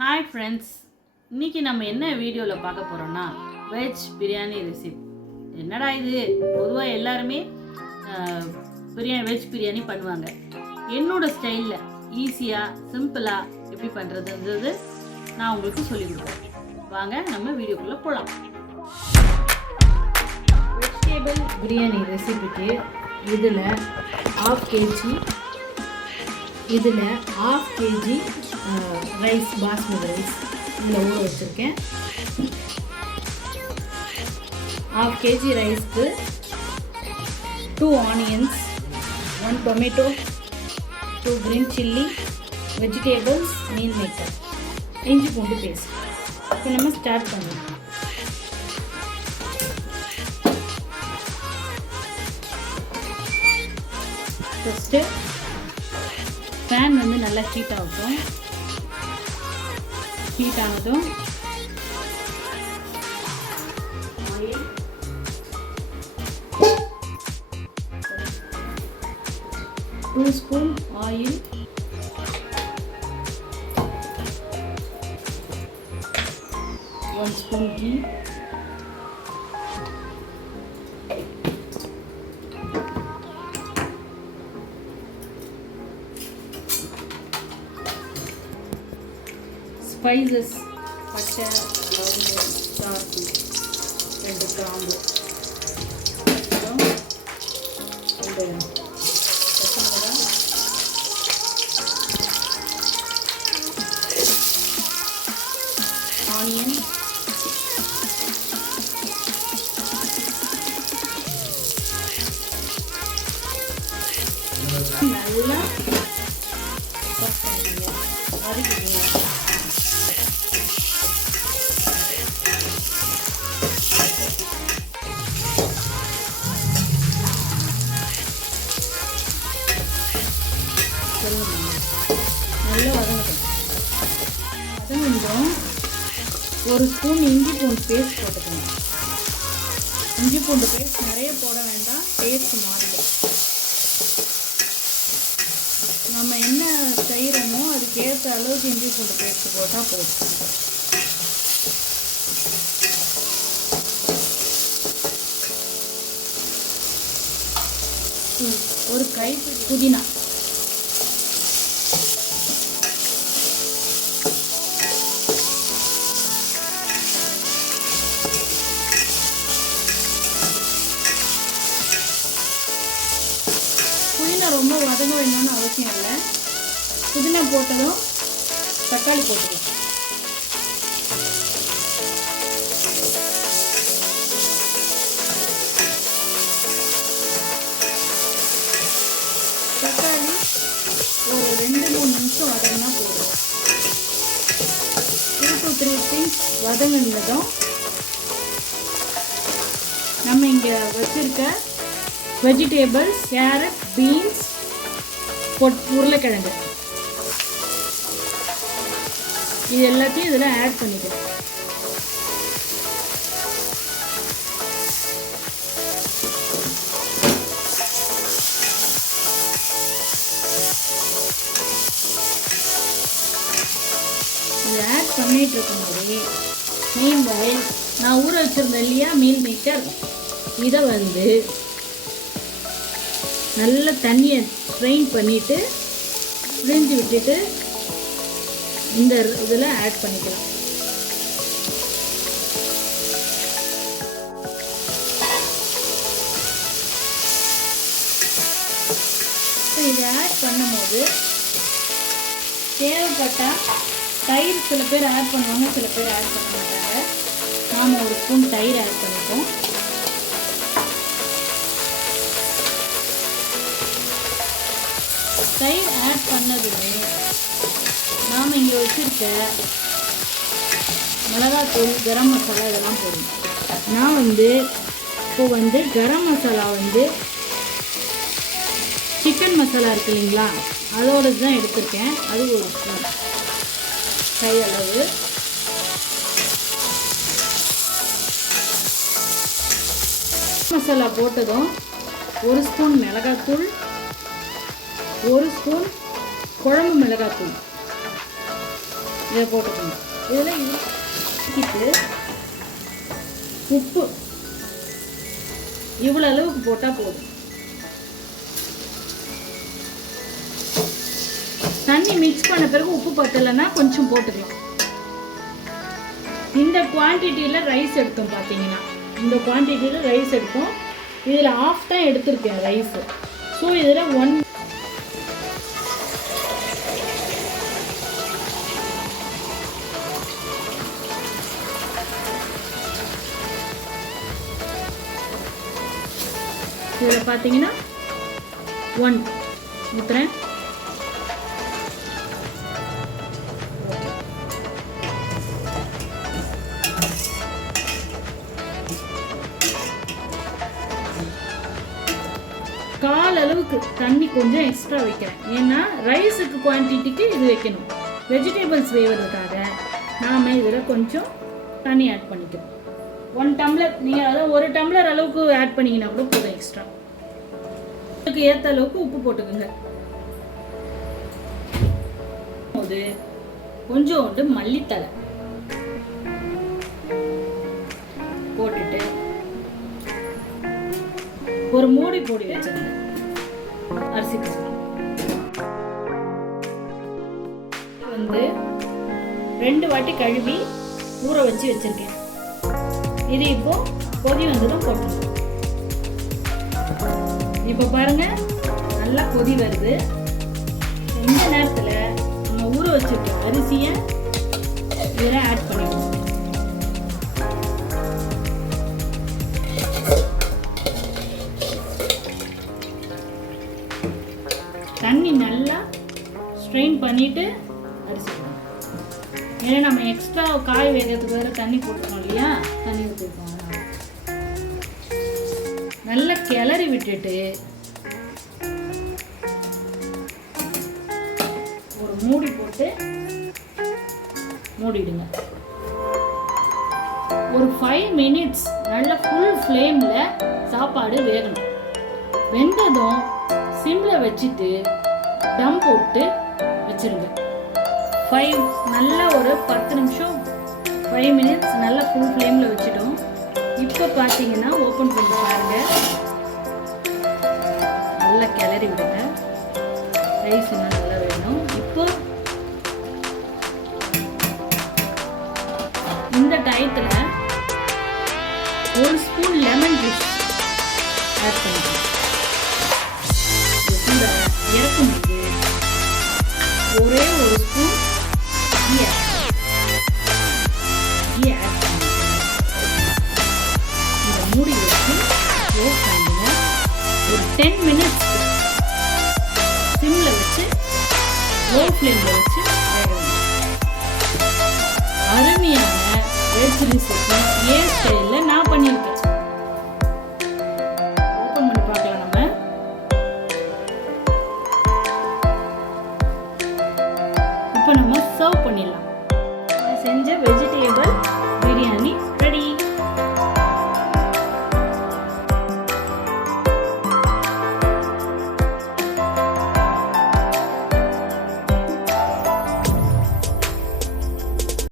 Hi friends, இன்றைக்கி நம்ம என்ன வீடியோவில் பார்க்க போகிறோன்னா வெஜ் பிரியாணி ரெசிபி. என்னடா இது, பொதுவாக எல்லாருமே வெஜ் பிரியாணி பண்ணுவாங்க. என்னோடய ஸ்டைலில் ஈஸியாக சிம்பிளாக எப்படி பண்ணுறதுன்றது நான் உங்களுக்கு சொல்லிக் கொடுக்குறேன். வாங்க நம்ம வீடியோக்குள்ளே போகலாம். வெஜிடேபிள் பிரியாணி ரெசிபிக்கு இதில் ½ kg ரைஸ், பாஸ்மதி ரைஸ் இதில் ஊற வச்சுருக்கேன். ½ kg ரைஸ்க்கு 2 onions, 1 tomato, 2 green chilli, vegetables, meal maker, இஞ்சி பூண்டு பேஸ்ட். இப்போ நம்ம ஸ்டார்ட் பண்ணலாம். ஃபஸ்ட்டு பேன் வந்து நல்லா ஹீட் ஆகட்டும். ஹீட் ஆனதும் oil, 2 spoon oil, 1 spoon ghee, spices, பட்டை, லவங்கம், சாக்கு, 2 கிராம்பு, அப்புறம் 2 பச்சை மிளகாய், ஆனியன், நல்லா வதக்கிடுங்க. நல்லா வதங்கட்டும். வதங்கிடும். 1 ஸ்பூன் இஞ்சி பூண்டு பேஸ்ட் போட்டுக்கணும். இஞ்சி பூண்டு பேஸ்ட் நிறைய போட வேண்டாம், டேஸ்ட் மாறிடும். நம்ம என்ன செய்கிறோமோ அதுக்கேற்ற அளவுக்கு இஞ்சி பூண்டு பேஸ்ட் போட்டால் போதும். ஒரு கைப்பிடி புதினா, புதினா ரொம்ப வதங்க வேணும்னு அவசியம் இல்லை. புதினா போட்டதும் தக்காளி போட்டுக்கலாம். தக்காளி ஒரு 2-3 நிமிஷம் வதங்கினா போதும். 2 to 3 திங்ஸ் வதங்கினதும் நம்ம இங்கே வச்சுருக்க வெஜிடேபிள்ஸ், கேரட், பீன்ஸ், உருளைக்கிழங்கு, இது எல்லாத்தையும் இதில் ஆட் பண்ணிக்கலாம். இதை ஆட் பண்ணிட்டு இருக்கும்போதே மீன்வைல் நான் ஊற வச்சுருந்தேன் இல்லையா மீல் மேக்கர், இதை வந்து நல்ல தண்ணியை ஸ்ட்ரெயின் பண்ணிவிட்டு பிழிஞ்சு விட்டுட்டு இந்த இதில் ஆட் பண்ணிக்கலாம். இதை ஆட் பண்ணும்போது தேவைப்பட்டால் தயிர் சில பேர் ஆட் பண்ணுவாங்க, சில பேர் ஆட் பண்ண மாட்டாங்க. நாம் 1 ஸ்பூன் தயிர் ஆட் பண்ணிப்போம். தயிர் ஆட் பண்ணதுமே நாம் இங்கே வச்சுருக்க மிளகாத்தூள், கரம் மசாலா இதெல்லாம் போடணும். நான் இப்போ கரம் மசாலா சிக்கன் மசாலா இருக்கு இல்லைங்களா, அதோடு தான் எடுத்திருக்கேன். அது 1 ஸ்பூன் கை அளவு. மசாலா போட்டதும் 1 ஸ்பூன் மிளகாத்தூள், 1 ஸ்பூன் குழம்பு மிளகாத்தூள், இதை போட்டுக்கோங்க. இதில் இது உப்பு இவ்வளோ அளவுக்கு போட்டால் போதும். தண்ணி மிக்ஸ் பண்ண பிறகு உப்பு பத்தலைன்னா கொஞ்சம் போட்டுக்கலாம். இந்த குவான்டிட்டியில் ரைஸ் எடுத்தோம் பார்த்தீங்கன்னா, இந்த குவான்டிட்டியில் ரைஸ் எடுத்தோம். இதில் ஆஃப் தான் எடுத்திருக்கேன் ரைஸு. ஸோ இதில் இதில் பார்த்தீங்கன்னா 1 ஊற்றுறேன். கால் அளவுக்கு தண்ணி கொஞ்சம் எக்ஸ்ட்ரா வைக்கிறேன். ஏன்னா ரைஸுக்கு குவான்டிட்டிக்கு இது வைக்கணும். வெஜிடபிள்ஸ் வேவதுக்காக நாம் இதில் கொஞ்சம் தண்ணி ஆட் பண்ணிக்கிறோம். 1 டம்ளர், நீங்கள் அதாவது 1 டம்ளர் அளவுக்கு ஆட் பண்ணிங்கன்னா கூட போதும். எக்ஸ்ட்ரா அதுக்கு ஏற்ற அளவுக்கு உப்பு போட்டுக்கோங்க. போது கொஞ்சோண்டு மல்லித்தலை போட்டுட்டு ஒரு மூடி போடி வச்சிருங்க. அரிசிக்கு வந்து 2 வாட்டி கழுவி ஊற வச்சு வச்சிருக்கேன். இது இப்போ கொதி வந்ததும் போட்டுருங்க. இப்போ பாருங்க, நல்லா கொதி வருது. இந்த நேரத்தில் நம்ம ஊற வச்சிருக்க அரிசியை இதில் ஆட் பண்ணிக்கணும். தண்ணி நல்லா ஸ்ட்ரெயின் பண்ணிவிட்டு அரிசி போடணும். ஏன்னா நம்ம எக்ஸ்ட்ரா காய் வேகிறதுக்கு வேறு தண்ணி போட்டுருக்கோம் இல்லையா, தண்ணி ஊற்றிருக்கோம். நல்லா கிளறி விட்டுட்டு ஒரு மூடி போட்டு மூடிடுங்க. ஒரு 5 மினிட்ஸ் நல்ல ஃபுல் ஃப்ளேமில் சாப்பாடு வேகணும். வெந்ததும் சிம்மில் வச்சுட்டு டம் போட்டு வச்சுருங்க. நல்லா ஒரு 10 நிமிஷம் 5 மினிட்ஸ் நல்லா ஃபுல் ஃப்ளேமில் வச்சுட்டோம். இப்போ பார்த்தீங்கன்னா ஓப்பன் பண்ணி பாருங்கள். நல்லா கிளறி விடுங்க. ரைஸ் இன்னும் நல்லா வேணும். இப்போ இந்த டயத்தில் 1 ஸ்பூன் லெமன் ஜூஸ் ஆட் பண்ணிக்கலாம். இறக்கும்போது ஒரே 1 ஸ்பூன் கீ ஆட் பண்ணி இந்த மூடி வச்சு க்ளோஸ் பண்ணுங்க. ஒரு 10 மினிட்ஸ் சிம்மில் வச்சு லோ ஃப்ளேமில் வச்சு வேகணும். அருமையான வெஜ் ரெசிபி ஏன் ஸ்டைலில் நான் பண்ணியிருக்கேன். ஓப்பன் பண்ணி பார்க்கலாம். நம்ம இப்போ நம்ம சர்வ் பண்ணிடலாம். செஞ்ச வெஜிடபிள்